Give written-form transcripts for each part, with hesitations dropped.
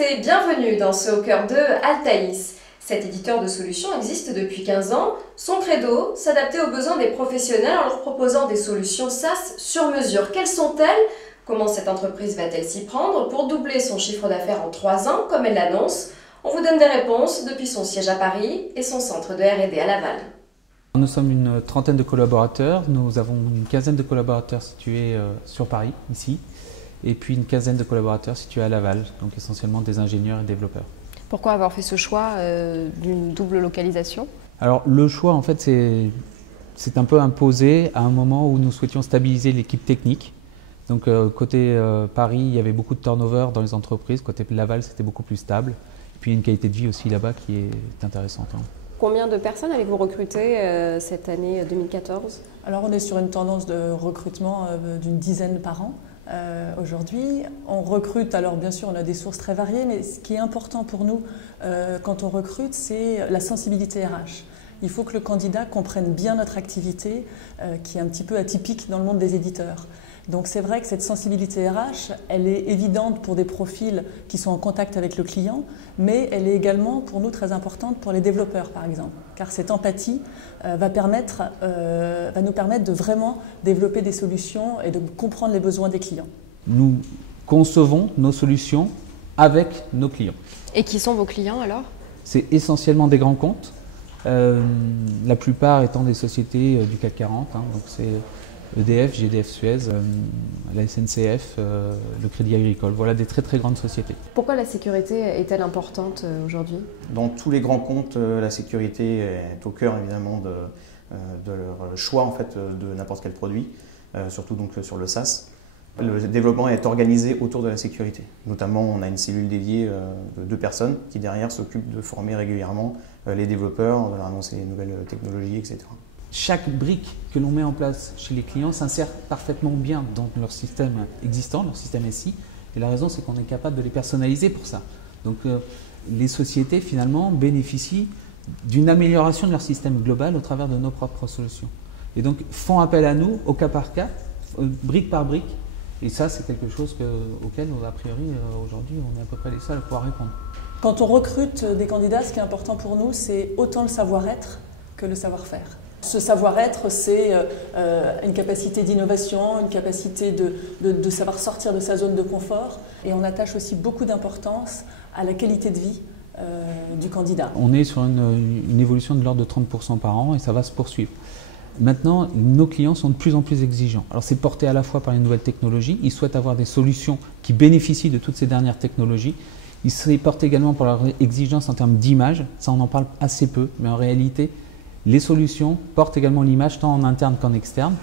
et bienvenue dans ce Au cœur de Altaïs. Cet éditeur de solutions existe depuis 15 ans. Son credo, s'adapter aux besoins des professionnels en leur proposant des solutions SaaS sur mesure. Quelles sont-elles? Comment cette entreprise va-t-elle s'y prendre pour doubler son chiffre d'affaires en 3 ans, comme elle l'annonce? On vous donne des réponses depuis son siège à Paris et son centre de R&D à Laval. Nous sommes une trentaine de collaborateurs. Nous avons une quinzaine de collaborateurs situés sur Paris, ici, et puis une quinzaine de collaborateurs situés à Laval, donc essentiellement des ingénieurs et développeurs. Pourquoi avoir fait ce choix d'une double localisation? Alors le choix, en fait, c'est un peu imposé à un moment où nous souhaitions stabiliser l'équipe technique. Donc côté Paris, il y avait beaucoup de turnover dans les entreprises. Côté Laval, c'était beaucoup plus stable. Et puis il y a une qualité de vie aussi là-bas qui est intéressante. Combien de personnes allez-vous recruter cette année 2014? Alors on est sur une tendance de recrutement d'une dizaine par an. Aujourd'hui, on recrute, alors bien sûr on a des sources très variées, mais ce qui est important pour nous quand on recrute, c'est la sensibilité RH. Il faut que le candidat comprenne bien notre activité qui est un petit peu atypique dans le monde des éditeurs. Donc c'est vrai que cette sensibilité RH, elle est évidente pour des profils qui sont en contact avec le client, mais elle est également pour nous très importante pour les développeurs par exemple, car cette empathie va nous permettre de vraiment développer des solutions et de comprendre les besoins des clients. Nous concevons nos solutions avec nos clients. Et qui sont vos clients alors? C'est essentiellement des grands comptes, la plupart étant des sociétés du CAC 40, donc c'est EDF, GDF Suez, la SNCF, le Crédit Agricole, voilà des très grandes sociétés. Pourquoi la sécurité est-elle importante aujourd'hui? Dans tous les grands comptes, la sécurité est au cœur évidemment de leur choix en fait, de n'importe quel produit, surtout donc sur le SaaS. Le développement est organisé autour de la sécurité. Notamment, on a une cellule dédiée de 2 personnes qui derrière s'occupent de former régulièrement les développeurs, de leur annoncer les nouvelles technologies, etc. Chaque brique que l'on met en place chez les clients s'insère parfaitement bien dans leur système existant, leur système SI. Et la raison, c'est qu'on est capable de les personnaliser pour ça. Donc les sociétés, finalement, bénéficient d'une amélioration de leur système global au travers de nos propres solutions. Et donc font appel à nous au cas par cas, brique par brique. Et ça, c'est quelque chose auquel, a priori, aujourd'hui, on est à peu près les seuls à pouvoir répondre. Quand on recrute des candidats, ce qui est important pour nous, c'est autant le savoir-être que le savoir-faire. Ce savoir-être, c'est une capacité d'innovation, une capacité de savoir sortir de sa zone de confort. Et on attache aussi beaucoup d'importance à la qualité de vie du candidat. On est sur une évolution de l'ordre de 30% par an et ça va se poursuivre. Maintenant, nos clients sont de plus en plus exigeants. Alors c'est porté à la fois par les nouvelles technologies, ils souhaitent avoir des solutions qui bénéficient de toutes ces dernières technologies. Ils se portent également par leur exigence en termes d'image, ça on en parle assez peu, mais en réalité, les solutions portent également l'image tant en interne qu'en externe.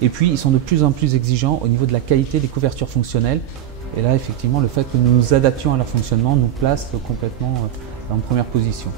Et puis, ils sont de plus en plus exigeants au niveau de la qualité des couvertures fonctionnelles. Et là, effectivement, le fait que nous nous adaptions à leur fonctionnement nous place complètement en première position.